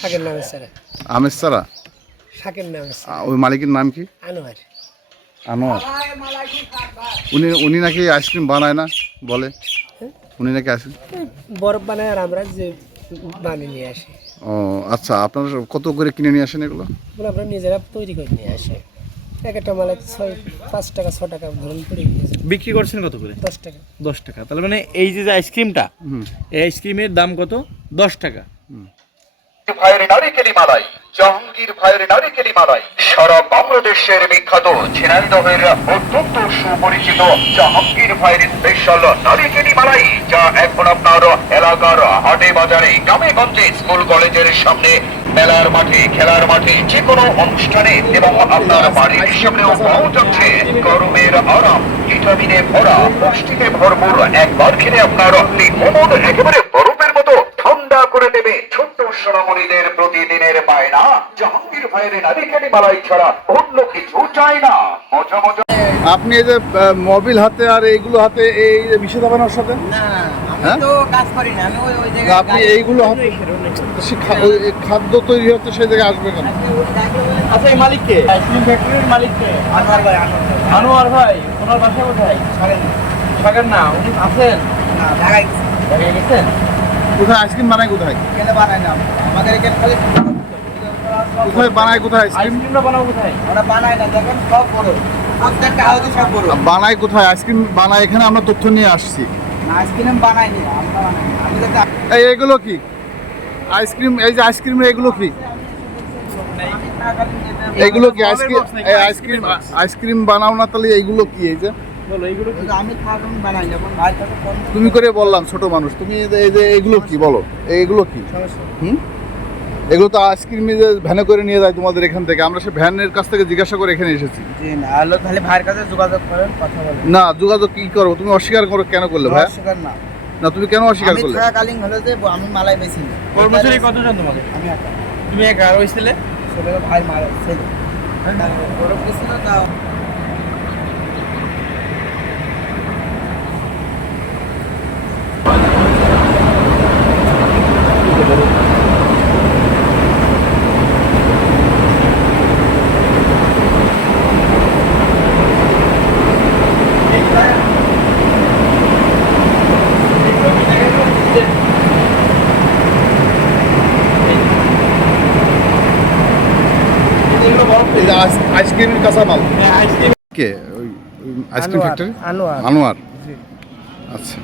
শাকের নাম স্যার। আমের চারা? শাকের নাম স্যার। ওই মালিকের নাম কি? আনোয়ার। আনোয়ার। উনি নাকি আইসক্রিম বানায় না বলে? উনি নাকি আইসক্রিম বরফ বানায় আর আমরা যে বানিয়ে নিয়ে আসি। ও আচ্ছা, আপনারা কত করে কিনে নিয়ে আসেন এগুলো? এগুলো আমরা নিজেরা তৈরি করে নিয়ে আসি। এক একটা মাল 5 টাকা 6 টাকা ধরুন পড়ে গিয়েছে। বিক্রি করছেন কত করে? 10 টাকা। 10 টাকা। তাহলে মানে এই যে আইসক্রিমটা, এই আইসক্রিমের দাম কত? 10 টাকা। ভাইয়ের নারিকেলি মালাই, জাহাঙ্গীর ভাইয়ের নারিকেলি মালাই সারা বাংলাদেশের বিখ্যাত ঝিনাইদহের অত্যন্ত সুপরিচিত জাহাঙ্গীর ভাইয়ের স্পেশাল নারিকেলি মালাই, যা এখন আপনার এলাকার হাটে বাজারে, গ্রামে গঞ্জে, স্কুল কলেজের সামনে, মেলার মাঠে, খেলার মাঠে, যে কোনো অনুষ্ঠানে এবং আপনার বাড়ির সামনেও পাওয়া যাচ্ছে। গরমের আরাম, ভিটামিনে ভরা, পুষ্টিতে ভরপুর, একবার খেলে আপনার মন একেবারে বরফের মতো ঠান্ডা করে দেবে। ছোট্ট সোনামণিদের প্রতিদিনের বায়না জাহাঙ্গীর ভাইয়ের নারিকেলি মালাই ছাড়া অন্য কিছু চাই না। মজা মজা। আপনি এই যে মোবিল হাতে আর এইগুলো হাতে এই বিষয় দাবানোর সাথে না, হ্যাঁ? আমি তো কাজ করি না। আমি ওই জায়গায় আপনি এইগুলো হাতে খাদ্য তৈরি হচ্ছে সেই জায়গায় আসবে কেন? আচ্ছা, এই মালিক কে? আইসক্রিম ফ্যাক্টরির মালিক কে? আনোয়ার ভাই। আনোয়ার ভাই। ওনার বাসা কোথায়? সাগর না, উনি আছেন না, ঢাকায় ঢাকায় গেছেন? কোথায় আইসক্রিম বানায়? কোথায় এখানে বানাই না, আমাদের এখানে খালি কোথায় বানায়? কোথায় আইসক্রিম আইসক্রিমটা বানাবো কোথায়? আমরা বানাই না, দেখেন সব বড়, প্রত্যেকটা হাউসে সব বড়। বানায় কোথায়? আইসক্রিম বানায় এখানে আমরা তথ্য নিয়ে আসছি। আইসক্রিম বানাইনি, আমরা বানাই না। আমি যাতে এগুলো কি আইসক্রিম? এই যে আইসক্রিম এগুলো কি? এগুলো কি আইসক্রিম? আইসক্রিম বানাও না তাহলে এইগুলো কি? এই যে বলো, এইগুলো কি? আমি খাওয়ানো বানাই, যখন ভাই থাকে তুমি করে বললাম ছোট মানুষ, তুমি এই যে এগুলো কি বলো? এগুলো কি? এগুলো তো আইসক্রিম ভ্যানে করে নিয়ে যায় তোমাদের এখান থেকে। আমরা সে ভ্যানের কাছ থেকে জিজ্ঞাসা করে এখানে এসেছি। জি না, আলো তাহলে ভাইয়ের কাছে যোগাযোগ করেন, কথা বলেন। না, যোগাযোগ কি করবো? তুমি অস্বীকার করো কেন করলে ভাই? অস্বীকার না, না, তুমি কেন অস্বীকার আমি করলে? থাকাকালীন হলো যে আমি মালাই বেশি না। কর্মচারী কতজন তোমাদের? আমি একা। তুমি একা আর ওই ছেলে? ছোট ভাই মারা ছেলে বড় কিছু না, তাও আইসক্রিমের কাঁচামাল আইসক্রিম কে? ওই আইসক্রিম ফ্যাক্টরি আনোয়ার। আনোয়ার। আচ্ছা,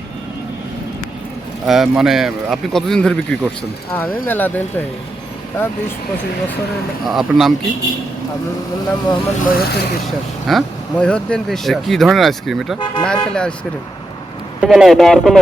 মানে আপনি কতদিন ধরে বিক্রি করছেন? আমি মেলা দিন তো 20-25 বছরের। আপনার নাম কি? আমার নাম মোহাম্মদ মহিউদ্দিন বিশ্বাস। হ্যাঁ, মহিউদ্দিন বিশ্বাস। কি ধরনের আইসক্রিম এটা? নারকেল আইসক্রিম। নারকেল